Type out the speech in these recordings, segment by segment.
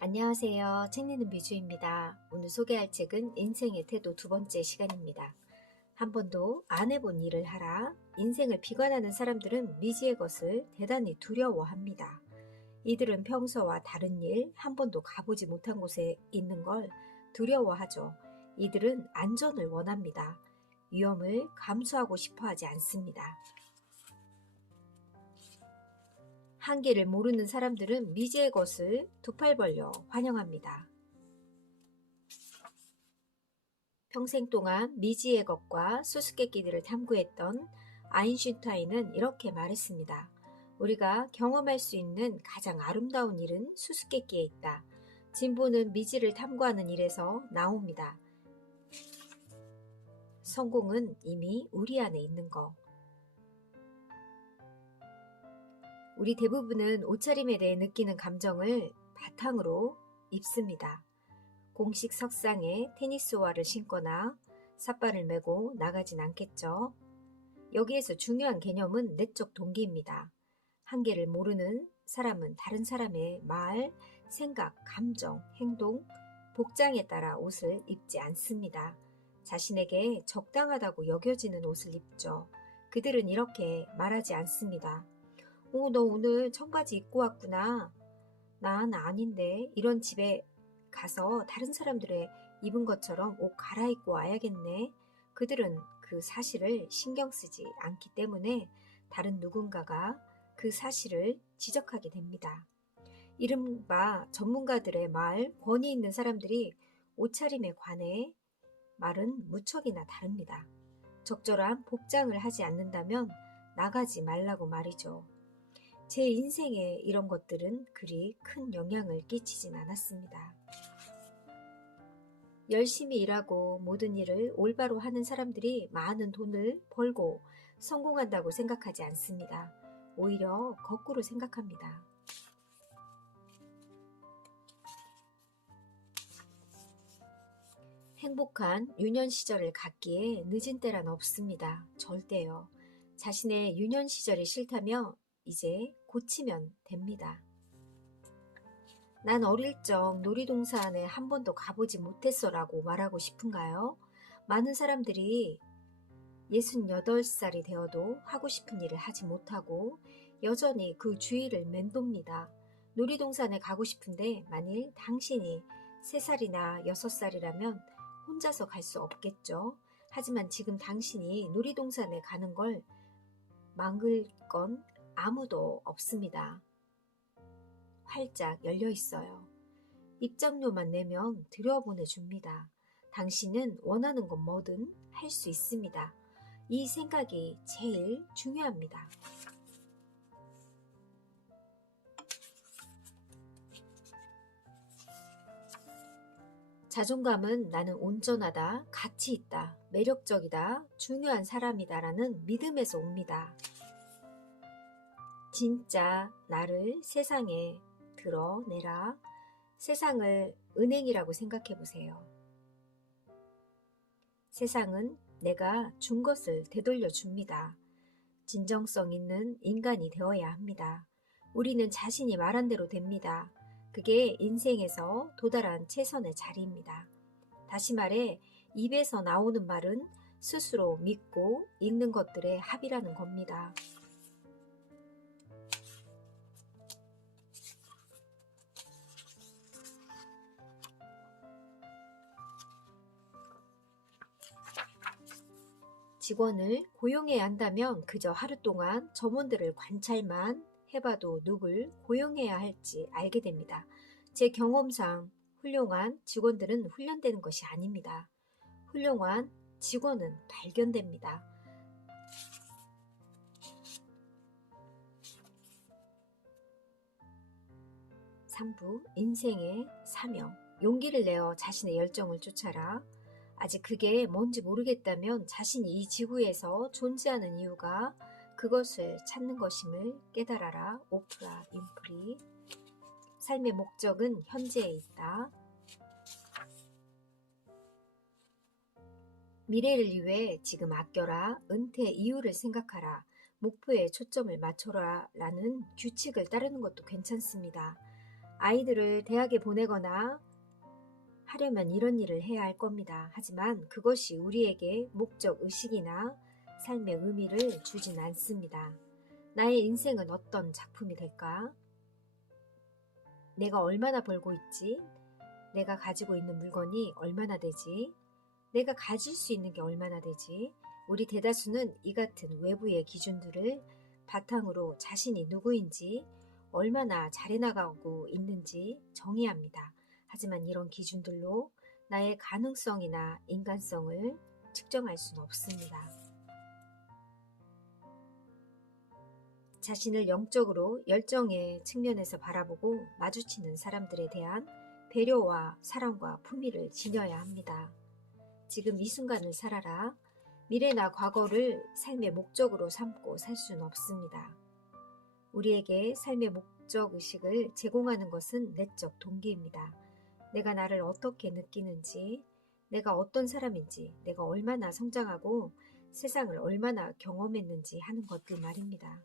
안녕하세요. 책 읽는 뮤즈입니다. 오늘 소개할 책은 인생의 태도 두 번째 시간입니다. 한 번도 안 해본 일을 하라. 인생을 비관하는 사람들은 미지의 것을 대단히 두려워합니다. 이들은 평소와 다른 일, 한 번도 가보지 못한 곳에 있는 걸 두려워하죠. 이들은 안전을 원합니다. 위험을 감수하고 싶어 하지 않습니다. 한계를 모르는 사람들은 미지의 것을 두 팔 벌려 환영합니다. 평생 동안 미지의 것과 수수께끼들을 탐구했던 아인슈타인은 이렇게 말했습니다. 우리가 경험할 수 있는 가장 아름다운 일은 수수께끼에 있다. 진보는 미지를 탐구하는 일에서 나옵니다. 성공은 이미 우리 안에 있는 것. 우리 대부분은 옷차림에 대해 느끼는 감정을 바탕으로 입습니다. 공식 석상에 테니스화를 신거나 삿발을 메고 나가진 않겠죠. 여기에서 중요한 개념은 내적 동기입니다. 한계를 모르는 사람은 다른 사람의 말, 생각, 감정, 행동, 복장에 따라 옷을 입지 않습니다. 자신에게 적당하다고 여겨지는 옷을 입죠. 그들은 이렇게 말하지 않습니다. 너 오늘 청바지 입고 왔구나. 난 아닌데 이런 집에 가서 다른 사람들의 입은 것처럼 옷 갈아입고 와야겠네. 그들은 그 사실을 신경 쓰지 않기 때문에 다른 누군가가 그 사실을 지적하게 됩니다. 이른바 전문가들의 말, 권위 있는 사람들이 옷차림에 관해 말은 무척이나 다릅니다. 적절한 복장을 하지 않는다면 나가지 말라고 말이죠. 제 인생에 이런 것들은 그리 큰 영향을 끼치진 않았습니다. 열심히 일하고 모든 일을 올바로 하는 사람들이 많은 돈을 벌고 성공한다고 생각하지 않습니다. 오히려 거꾸로 생각합니다. 행복한 유년 시절을 갖기에 늦은 때란 없습니다. 절대요. 자신의 유년 시절이 싫다며 이제 고치면 됩니다. 난 어릴 적 놀이동산 안에 한 번도 가보지 못했어 라고 말하고 싶은가요? 많은 사람들이 68살이 되어도 하고 싶은 일을 하지 못하고 여전히 그 주위를 맴돕니다. 놀이동산에 가고 싶은데 만일 당신이 3살이나 6살이라면 혼자서 갈 수 없겠죠. 하지만 지금 당신이 놀이동산에 가는 걸 막을 건 아무도 없습니다. 활짝 열려 있어요. 입장료만 내면 들여보내줍니다. 당신은 원하는 건 뭐든 할 수 있습니다. 이 생각이 제일 중요합니다. 자존감은 나는 온전하다, 가치 있다, 매력적이다, 중요한 사람이다 라는 믿음에서 옵니다. 진짜 나를 세상에 드러내라. 세상을 은행이라고 생각해 보세요. 세상은 내가 준 것을 되돌려 줍니다. 진정성 있는 인간이 되어야 합니다. 우리는 자신이 말한 대로 됩니다. 그게 인생에서 도달한 최선의 자리입니다. 다시 말해 입에서 나오는 말은 스스로 믿고 읽는 것들의 합이라는 겁니다. 직원을 고용해야 한다면 그저 하루 동안 점원들을 관찰만 해봐도 누굴 고용해야 할지 알게 됩니다. 제 경험상 훌륭한 직원들은 훈련되는 것이 아닙니다. 훌륭한 직원은 발견됩니다. 3부 인생의 사명. 용기를 내어 자신의 열정을 쫓아라. 아직 그게 뭔지 모르겠다면 자신이 이 지구에서 존재하는 이유가 그것을 찾는 것임을 깨달아라. 오프라 윈프리. 삶의 목적은 현재에 있다. 미래를 위해 지금 아껴라. 은퇴 이유를 생각하라. 목표에 초점을 맞춰라 라는 규칙을 따르는 것도 괜찮습니다. 아이들을 대학에 보내거나 하려면 이런 일을 해야 할 겁니다. 하지만 그것이 우리에게 목적 의식이나 삶의 의미를 주진 않습니다. 나의 인생은 어떤 작품이 될까? 내가 얼마나 벌고 있지? 내가 가지고 있는 물건이 얼마나 되지? 내가 가질 수 있는 게 얼마나 되지? 우리 대다수는 이 같은 외부의 기준들을 바탕으로 자신이 누구인지, 얼마나 잘해나가고 있는지 정의합니다. 하지만 이런 기준들로 나의 가능성이나 인간성을 측정할 수는 없습니다. 자신을 영적으로 열정의 측면에서 바라보고 마주치는 사람들에 대한 배려와 사랑과 품위를 지녀야 합니다. 지금 이 순간을 살아라. 미래나 과거를 삶의 목적으로 삼고 살 수는 없습니다. 우리에게 삶의 목적 의식을 제공하는 것은 내적 동기입니다. 내가 나를 어떻게 느끼는지, 내가 어떤 사람인지, 내가 얼마나 성장하고 세상을 얼마나 경험했는지 하는 것들 말입니다.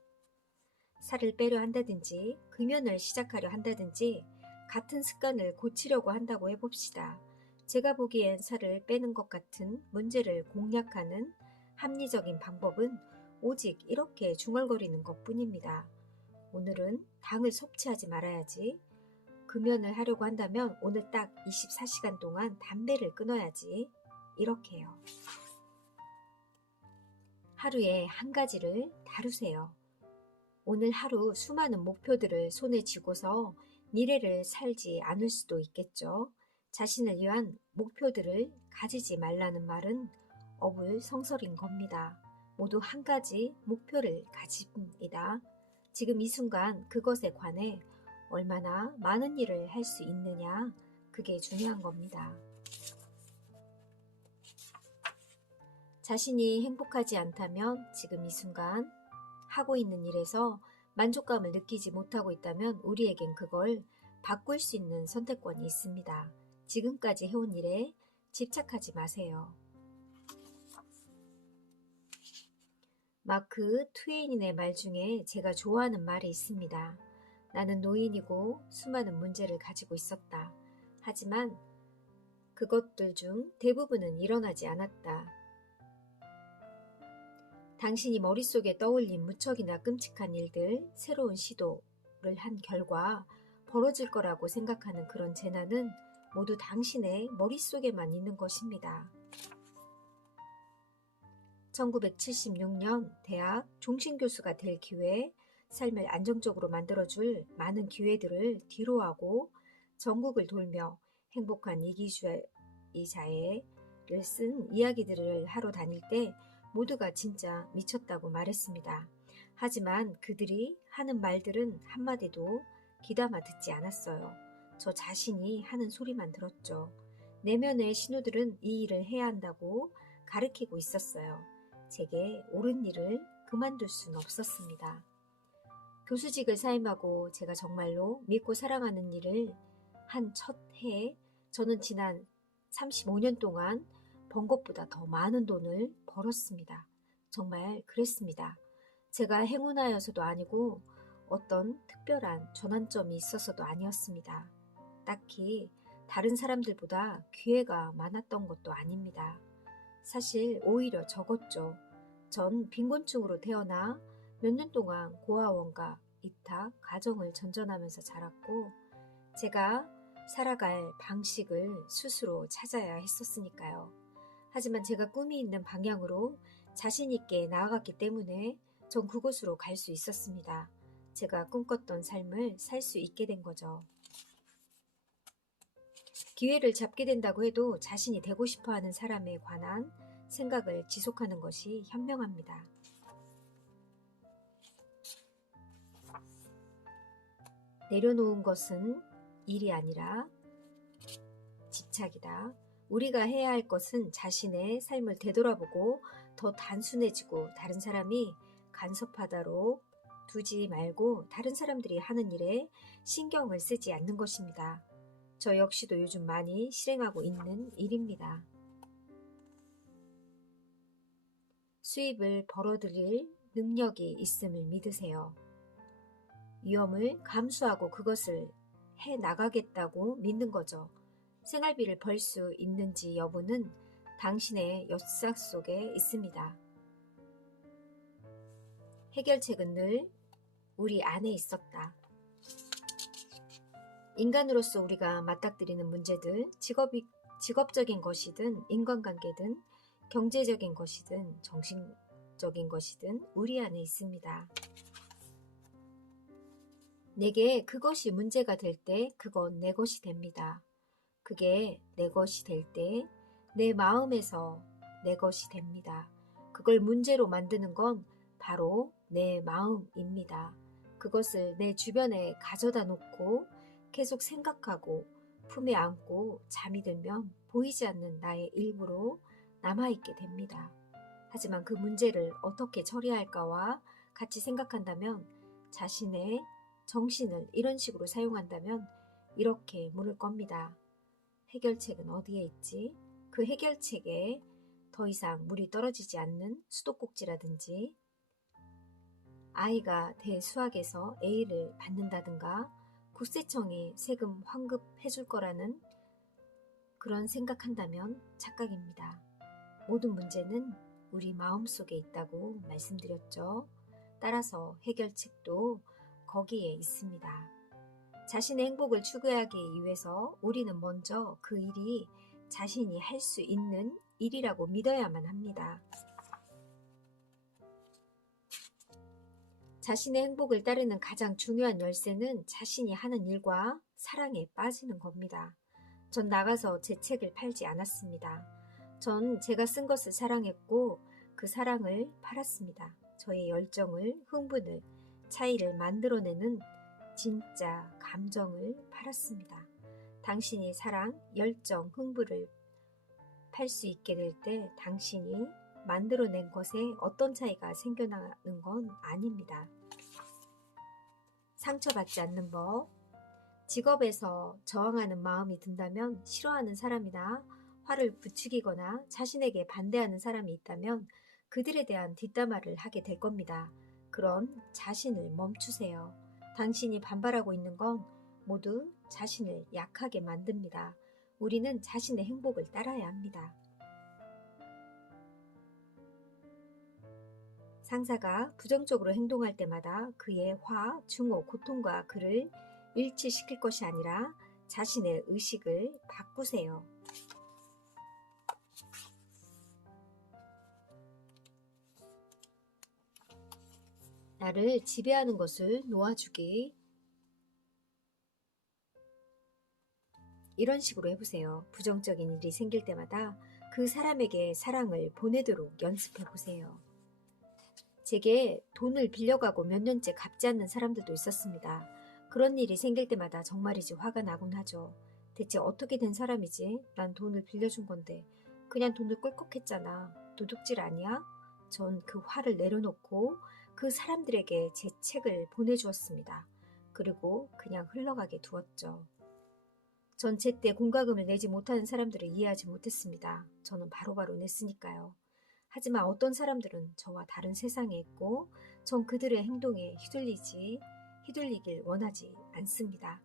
살을 빼려 한다든지, 금연을 시작하려 한다든지, 같은 습관을 고치려고 한다고 해봅시다. 제가 보기엔 살을 빼는 것 같은 문제를 공략하는 합리적인 방법은 오직 이렇게 중얼거리는 것뿐입니다. 오늘은 당을 섭취하지 말아야지. 금연을 하려고 한다면 오늘 딱 24시간 동안 담배를 끊어야지. 이렇게요. 하루에 한 가지를 다루세요. 오늘 하루 수많은 목표들을 손에 쥐고서 미래를 살지 않을 수도 있겠죠. 자신을 위한 목표들을 가지지 말라는 말은 어불성설인 겁니다. 모두 한 가지 목표를 가집니다. 지금 이 순간 그것에 관해 얼마나 많은 일을 할 수 있느냐, 그게 중요한 겁니다. 자신이 행복하지 않다면 지금 이 순간 하고 있는 일에서 만족감을 느끼지 못하고 있다면 우리에겐 그걸 바꿀 수 있는 선택권이 있습니다. 지금까지 해온 일에 집착하지 마세요. 마크 트웨인의 말 중에 제가 좋아하는 말이 있습니다. 나는 노인이고 수많은 문제를 가지고 있었다. 하지만 그것들 중 대부분은 일어나지 않았다. 당신이 머릿속에 떠올린 무척이나 끔찍한 일들, 새로운 시도를 한 결과 벌어질 거라고 생각하는 그런 재난은 모두 당신의 머릿속에만 있는 것입니다. 1976년 대학 종신교수가 될 기회에 삶을 안정적으로 만들어줄 많은 기회들을 뒤로하고 전국을 돌며 행복한 이기주의자를 쓴 이야기들을 하러 다닐 때 모두가 진짜 미쳤다고 말했습니다. 하지만 그들이 하는 말들은 한마디도 귀담아 듣지 않았어요. 저 자신이 하는 소리만 들었죠. 내면의 신호들은 이 일을 해야 한다고 가르치고 있었어요. 제게 옳은 일을 그만둘 수는 없었습니다. 교수직을 사임하고 제가 정말로 믿고 사랑하는 일을 한 첫 해에 저는 지난 35년 동안 번 것보다 더 많은 돈을 벌었습니다. 정말 그랬습니다. 제가 행운아여서도 아니고 어떤 특별한 전환점이 있어서도 아니었습니다. 딱히 다른 사람들보다 기회가 많았던 것도 아닙니다. 사실 오히려 적었죠. 전 빈곤층으로 태어나 몇 년 동안 고아원과 입탁, 가정을 전전하면서 자랐고 제가 살아갈 방식을 스스로 찾아야 했었으니까요. 하지만 제가 꿈이 있는 방향으로 자신 있게 나아갔기 때문에 전 그곳으로 갈 수 있었습니다. 제가 꿈꿨던 삶을 살 수 있게 된 거죠. 기회를 잡게 된다고 해도 자신이 되고 싶어하는 사람에 관한 생각을 지속하는 것이 현명합니다. 내려놓은 것은 일이 아니라 집착이다. 우리가 해야 할 것은 자신의 삶을 되돌아보고 더 단순해지고 다른 사람이 간섭하도록 두지 말고 다른 사람들이 하는 일에 신경을 쓰지 않는 것입니다. 저 역시도 요즘 많이 실행하고 있는 일입니다. 수입을 벌어들일 능력이 있음을 믿으세요. 위험을 감수하고 그것을 해 나가겠다고 믿는 거죠. 생활비를 벌 수 있는지 여부는 당신의 역사 속에 있습니다. 해결책은 늘 우리 안에 있었다. 인간으로서 우리가 맞닥뜨리는 문제들, 직업적인 것이든 인간관계든 경제적인 것이든 정신적인 것이든 우리 안에 있습니다. 내게 그것이 문제가 될 때 그건 내 것이 됩니다. 그게 내 것이 될 때 내 마음에서 내 것이 됩니다. 그걸 문제로 만드는 건 바로 내 마음입니다. 그것을 내 주변에 가져다 놓고 계속 생각하고 품에 안고 잠이 들면 보이지 않는 나의 일부로 남아있게 됩니다. 하지만 그 문제를 어떻게 처리할까와 같이 생각한다면 자신의 정신을 이런 식으로 사용한다면 이렇게 물을 겁니다. 해결책은 어디에 있지? 그 해결책에 더 이상 물이 떨어지지 않는 수도꼭지라든지 아이가 대수학에서 A를 받는다든가 국세청이 세금 환급해 줄 거라는 그런 생각한다면 착각입니다. 모든 문제는 우리 마음속에 있다고 말씀드렸죠. 따라서 해결책도 거기에 있습니다. 자신의 행복을 추구하기 위해서 우리는 먼저 그 일이 자신이 할 수 있는 일이라고 믿어야만 합니다. 자신의 행복을 따르는 가장 중요한 열쇠는 자신이 하는 일과 사랑에 빠지는 겁니다. 전 나가서 제 책을 팔지 않았습니다. 전 제가 쓴 것을 사랑했고 그 사랑을 팔았습니다. 저의 열정을, 흥분을, 차이를 만들어내는 진짜 감정을 팔았습니다. 당신이 사랑, 열정, 흥분을 팔 수 있게 될 때 당신이 만들어낸 것에 어떤 차이가 생겨나는 건 아닙니다. 상처받지 않는 법. 직업에서 저항하는 마음이 든다면 싫어하는 사람이나 화를 부추기거나 자신에게 반대하는 사람이 있다면 그들에 대한 뒷담화를 하게 될 겁니다. 그런 자신을 멈추세요. 당신이 반발하고 있는 건 모두 자신을 약하게 만듭니다. 우리는 자신의 행복을 따라야 합니다. 상사가 부정적으로 행동할 때마다 그의 화, 증오, 고통과 그를 일치시킬 것이 아니라 자신의 의식을 바꾸세요. 나를 지배하는 것을 놓아주기. 이런 식으로 해보세요. 부정적인 일이 생길 때마다 그 사람에게 사랑을 보내도록 연습해보세요. 제게 돈을 빌려가고 몇 년째 갚지 않는 사람들도 있었습니다. 그런 일이 생길 때마다 정말이지 화가 나곤 하죠. 대체 어떻게 된 사람이지? 난 돈을 빌려준 건데 그냥 돈을 꿀꺽했잖아. 도둑질 아니야? 전 그 화를 내려놓고 그 사람들에게 제 책을 보내주었습니다. 그리고 그냥 흘러가게 두었죠. 전 제때 공과금을 내지 못하는 사람들을 이해하지 못했습니다. 저는 바로바로 냈으니까요. 하지만 어떤 사람들은 저와 다른 세상에 있고 전 그들의 행동에 휘둘리길 원하지 않습니다.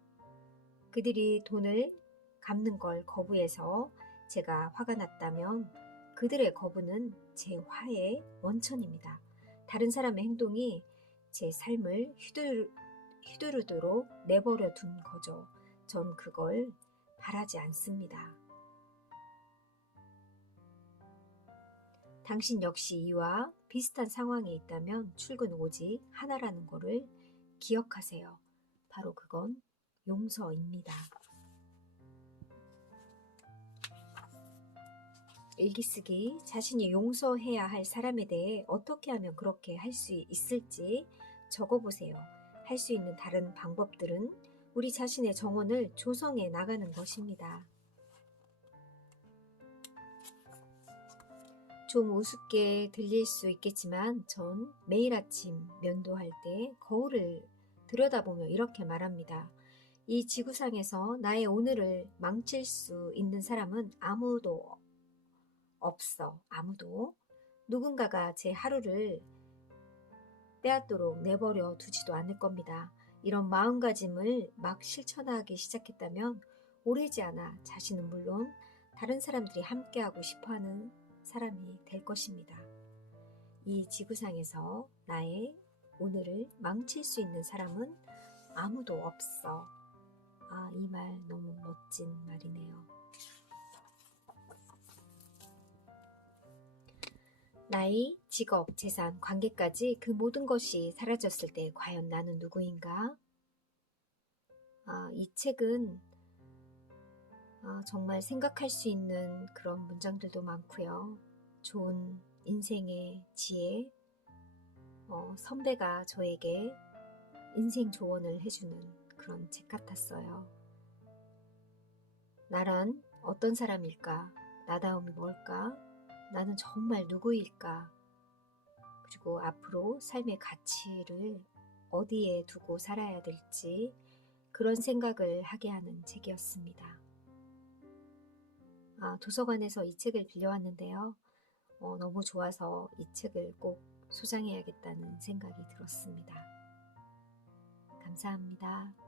그들이 돈을 갚는 걸 거부해서 제가 화가 났다면 그들의 거부는 제 화의 원천입니다. 다른 사람의 행동이 제 삶을 휘두르도록 내버려 둔 거죠. 전 그걸 바라지 않습니다. 당신 역시 이와 비슷한 상황에 있다면 출근은 오직 하나라는 것을 기억하세요. 바로 그건 용서입니다. 일기쓰기. 자신이 용서해야 할 사람에 대해 어떻게 하면 그렇게 할 수 있을지 적어보세요. 할 수 있는 다른 방법들은 우리 자신의 정원을 조성해 나가는 것입니다. 좀 우습게 들릴 수 있겠지만 전 매일 아침 면도할 때 거울을 들여다보며 이렇게 말합니다. 이 지구상에서 나의 오늘을 망칠 수 있는 사람은 아무도 없어. 아무도. 누군가가 제 하루를 빼앗도록 내버려 두지도 않을 겁니다. 이런 마음가짐을 막 실천하기 시작했다면 오래지 않아 자신은 물론 다른 사람들이 함께하고 싶어하는 사람이 될 것입니다. 이 지구상에서 나의 오늘을 망칠 수 있는 사람은 아무도 없어. 이 말 너무 멋진 말이네요. 나이, 직업, 재산, 관계까지 그 모든 것이 사라졌을 때 과연 나는 누구인가? 이 책은 정말 생각할 수 있는 그런 문장들도 많고요. 좋은 인생의 지혜, 선배가 저에게 인생 조언을 해주는 그런 책 같았어요. 나란 어떤 사람일까? 나다움이 뭘까? 나는 정말 누구일까? 그리고 앞으로 삶의 가치를 어디에 두고 살아야 될지 그런 생각을 하게 하는 책이었습니다. 도서관에서 이 책을 빌려왔는데요. 너무 좋아서 이 책을 꼭 소장해야겠다는 생각이 들었습니다. 감사합니다.